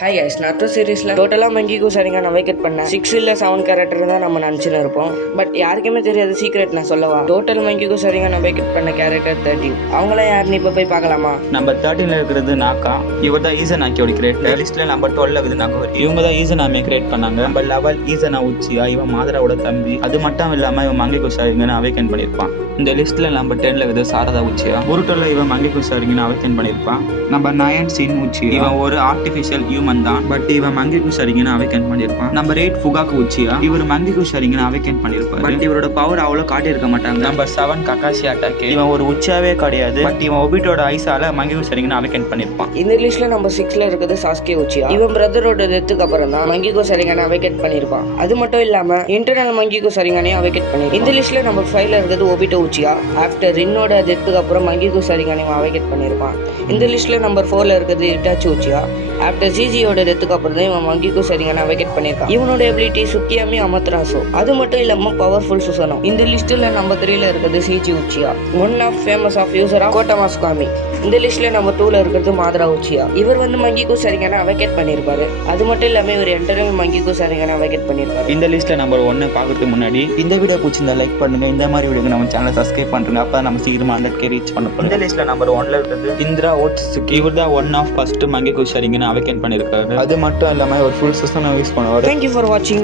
Hi guys, நட்டு சீரீஸில் டோட்டலாக மங்கிக்கு சரிங்க நான் வைக்கெட் பண்ணேன் 6 இல்லை 7 கேரக்டர் தான் நம்ம நினச்சின்னு இருப்போம். பட் யாருக்குமே தெரியாது சீக்ரெட் நான் சொல்லவா. டோட்டல் மங்கிக்கு சரிங்க நான் வைக்கெட் பண்ண கேரக்டர் 13. அவங்களாம் யாருன்னு இப்போ போய் பார்க்கலாமா? நம்பர் 13 இருக்கிறது நாக்கா. இவர் தான் ஈசன் ஆக்கியோட கிரியேட்டர். லிஸ்ட்ல நம்பர் 12 இருக்குது நகோரி. இவங்க தான் ஈசன் ஆமியை கிரியேட் பண்ணாங்க. நம்பர் 11 ஈசனா உச்சியா. இவன் மாதராவோட தம்பி. அது மட்டும் இல்லாம இவன் மங்கிக்கு சரிங்கன்னு அவைக்கன் பண்ணியிருப்பான். இந்த லிஸ்ட்ல நம்பர் 10 இருக்குது சாரதா உச்சியா. உருட்டோல இவன் மங்கிக்கு சரிங்கன்னு அவைக்கன் பண்ணியிருப்பான். நம்பர் 9 சின் உச்சியா. இவன் ஒரு ஆர்டிஃபிஷியல் ஹியூமன் தான். பட் இவன் மங்கிக்கு சரிங்கன்னு அவைக்கன் பண்ணியிருப்பான். Number 8 Fugaku Uchiha. இவர் மங்கிக்கு சரிங்கன்னு அவைக்கன் பண்ணியிருப்பான். பட் இவரோட பவர் அவ்வளோ காட்டியிருக்க மாட்டாங்க. நம்பர் 7 ககாஷி அட்டாக்கே. இவன் ஒரு உச்சியாவே கிடையாது. பட் இவன் ஒபிட்டோட ஐஸால மங்கிக்கு சரிங்கன்னு அவைக்கன் பண்ணியிருப்பான். இந்த லிஸ்ட்ல நம்பர் 6ல இருக்குது சாஸ்கே உச்சியா. இவன் பிரதரோட டெத்துக்கு அப்புறம் தான் மங்கிக்கு சரிங்கன்னு அவைக்கேட் பண்ணியிருப்பான். அது மட்டும் இல்லாம இன்டர்னல் மங்கிக்கு சரிங்கனே அவைக்கேட் பண்ணியிருப்பான். இந்த லிஸ்ட்ல நம்பர் 5ல இருக்குது ஒபிட்டோ உச்சியா. ஆஃப்டர் ரின்னோட டெத்துக்கு அப்புறம் மங்கிக்கு சரிங்கனே அவைக்கேட் பண்ணியிருப்பான். இந்த லிஸ்ட்ல நம்பர் 4ல இருக்குது இட்டாச்சி உச்சியா. ஆஃப்டர் ஜிஜியோட டெத்துக்கு அப்புறம் தான் இவன் மங்கிக்கு சரிங்கன்னு அவைக்கேட் பண்ணியிருக்கான். இவனோட எபிலிட்டி சுக்கியாமி அமத்ராசோ. அது மட்டும் இல்லாம பவர்ஃபுல் சுசனோ. இந்த லிஸ்ட்ல நம்பர் 3ல இருக்குது சிஜி Uchiha. One of famous of user of கோட்டமாஸ்காமி. இந்த லிஸ்ட்ல நம்பர் 2ல இருக்கிறது மாதரா உச்சியா. இவர் வந்து மங்கிக்கு சரிங்கன்னு அவைக்கேட் பண்ணியிருப்பாரு. அது மட்டும் இல்லாம இவர் இன்டர்னல் மங்கிக்கு சரிங்கன்னு அவைக்கேட் பண்ணியிருப்பாரு. இந்த லிஸ்ட்ல நம்பர் 1 பார்க்கறதுக்கு முன்னாடி இந்த வீடியோ பிடிச்சிருந்தா லைக் பண்ணுங்க. இந்த மாதிரி வீடியோக்கு நம்ம சேனலை சப்ஸ்கிரைப் பண்ணுங்க. அப்போ நம்ம சீக்கிரமா 100K ரீச் பண்ண போறோம். இந்த லிஸ்ட்ல நம்பர் 1ல இருக்கிறது இந்திரா ஓட்சுகி. இவர் தான் ஒன் ஆஃப் ஃபர்ஸ்ட் மங்கிக்கு சரிங்கன்னு அவைக்கேட் பண்ணியிருக்காரு. அது மட்டும் இல்லாம ஒரு ஃபுல் சிஸ்டம் யூஸ் பண்ணுவாரு. Thank you for watching.